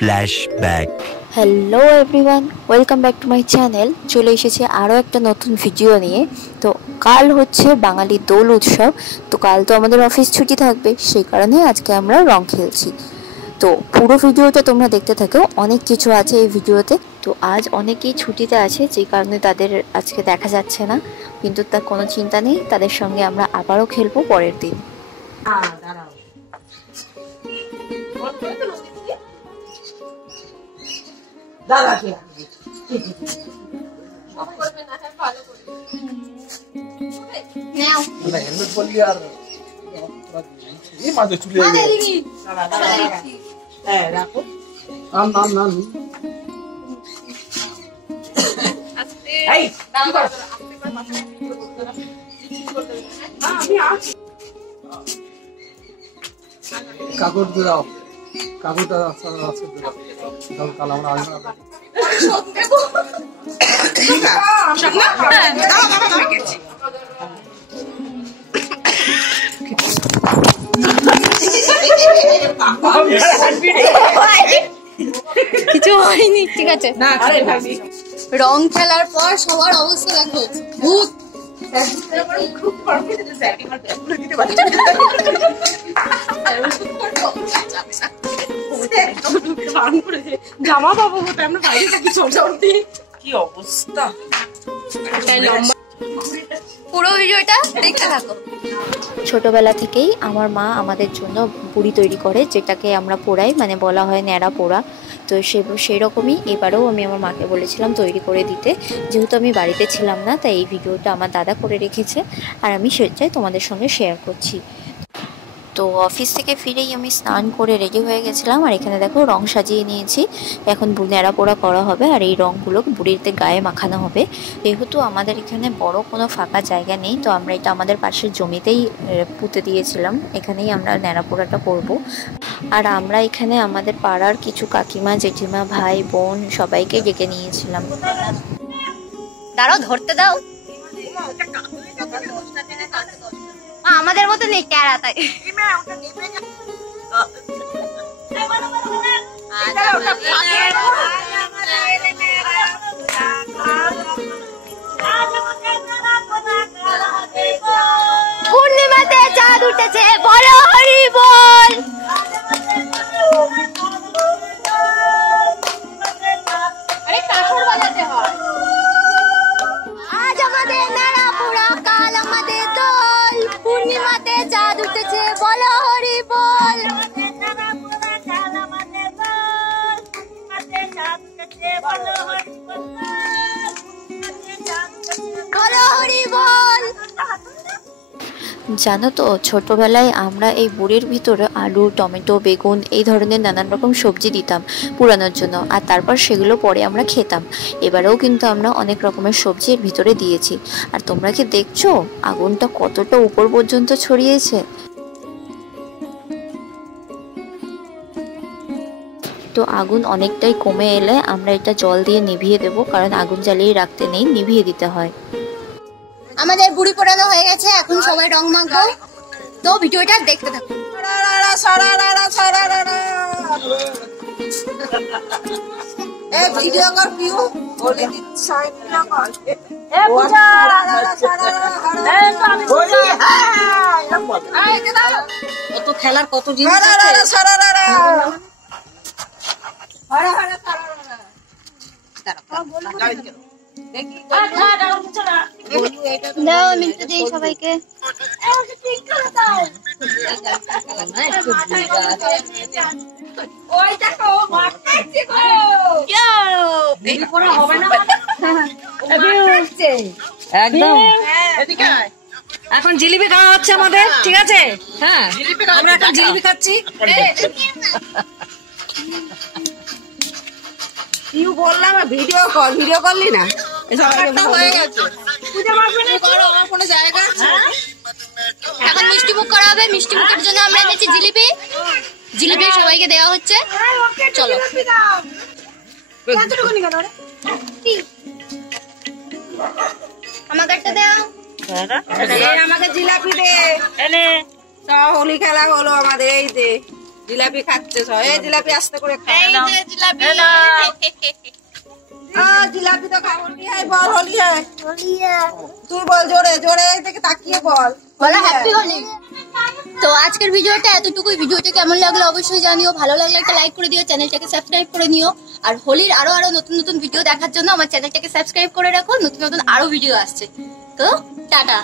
Flashback. Hello everyone, welcome back to my channel. চলে এসেছি আরও একটা নতুন ভিডিও নিয়ে। তো কাল হচ্ছে বাঙালি দোল উৎসব। তো কাল তো আমাদের অফিস ছুটি থাকবে, সেই কারণে আজকে আমরা রং খেলছি। তো পুরো ভিডিওটা তোমরা দেখতে থাকো, অনেক কিছু আছে এই ভিডিওতে। তো আজ অনেকেই ছুটিতে আছে, যে কারণে তাদের আজকে দেখা যাচ্ছে না, কিন্তু তার কোনো চিন্তা নেই, তাদের সঙ্গে আমরা আবারও খেলবো পরের দিন। কাগজ দাও, কাগজটা আছে দাও, কাল আমরা আসবো। কিছু হয়নি, ঠিক আছে। রং খেলার পর সবার অবস্থা দেখো, ভূত। জামা পাবো আমরা বাইরে থাকি, কি অবস্থা। পুরো ভিডিওটা দেখতে থাকো। ছোটবেলা থেকেই আমার মা আমাদের জন্য বুড়ি তৈরি করে, যেটাকে আমরা পোড়াই, মানে বলা হয় ন্যাড়া পোড়া। তো সেই রকমই এবারেও আমি আমার মাকে বলেছিলাম তৈরি করে দিতে। যেহেতু আমি বাড়িতে ছিলাম না, তাই এই ভিডিওটা আমার দাদা করে রেখেছে, আর আমি সেটাই তোমাদের সঙ্গে শেয়ার করছি। তো অফিস থেকে ফিরেই আমি স্নান করে রেডি হয়ে গেছিলাম, আর এখানে দেখো রং সাজিয়ে নিয়েছি। এখন ন্যাড়া পোড়া করা হবে, আর এই রঙগুলো বুড়িতে গায়ে মাখানো হবে। যেহেতু আমাদের এখানে বড় কোনো ফাঁকা জায়গা নেই, তো আমরা এটা আমাদের পাশের জমিতেই পুঁতে দিয়েছিলাম। এখানেই আমরা ন্যাড়া পোড়াটা করবো। আর আমরা এখানে আমাদের পাড়ার কিছু কাকিমা, জেঠিমা, ভাই, বোন সবাইকে ডেকে নিয়েছিলাম। দাঁড়াও, ধরতে দাও। আমাদের মতো নেই ক্যারা, তাই পূর্ণিমাতে চাঁদ উঠেছে, বলো হরি বল। আরে কাঠর বাজাতে হয়। আজ আমাদের নাড়া পোড়া, কাল আমাদের দোল। পূর্ণিমাতে চাঁদ উঠেছে, বলো হরি বল। বলো হরি বল। জানো তো, ছোটবেলায় আমরা এই বুড়ির ভিতরে আলু, টমেটো, বেগুন এই ধরনের নানান রকম সবজি দিতাম পুরানোর জন্য, আর তারপর সেগুলো পরে আমরা খেতাম। এবারেও কিন্তু আমরা অনেক রকমের সবজি এর ভিতরে দিয়েছি। আর তোমরা কি দেখছো আগুনটা কতটা উপর পর্যন্ত ছড়িয়েছে? তো আগুন অনেকটাই কমে এলে আমরা এটা জল দিয়ে নিভিয়ে দেব, কারণ আগুন জ্বালিয়ে রাখতে নেই, নিভিয়ে দিতে হয়। আমাদের বুড়ি পোড়ানো হয়ে গেছে, এখন সবাই রং মাখবো। তো ভিডিওটা দেখতে থাকো। ভিডিও কর, ভিউ বলে কত খেলার কত জিনিস দাও, আমি একটু দিই সবাইকে। একদম এখন জিলিপি খাওয়া হচ্ছে আমাদের, ঠিক আছে? হ্যাঁ, আমরা এখন জিলিপি খাচ্ছি। ইউ বললাম ভিডিও কর, ভিডিও করলি না? হয়ে গেছে। এখন মিষ্টি মুখ করা হবে। মিষ্টি মুখের জন্য আমরা এনেছি জিলিপি। জিলিপি সবাইকে দেওয়া হচ্ছে। চলো। আমাকে একটা দাও। আমাকে জিলাপি দে। হোলি খেলা হলো আমাদের, এই যে জিলাপি খাচ্ছে সব। এই জিলাপি আস্তে করে খা। এই যে জিলাপি জিলাপি তো খাবো নি। এই বল হোলি হয়। তুই বল জোরে জোরে দেখে তাকিয়ে বল। বলো হ্যাপি হোলি। তো আজকের ভিডিওটা এতটুকুই। ভিডিওটা কেমন লাগলো অবশ্যই জানিও। ভালো লাগলে একটা লাইক করে দিও, চ্যানেলটাকে সাবস্ক্রাইব করে নিও। আর হোলির আরো নতুন নতুন ভিডিও দেখার জন্য আমার চ্যানেলটাকে সাবস্ক্রাইব করে রাখো। নতুন নতুন আরো ভিডিও আসছে। তো টাটা।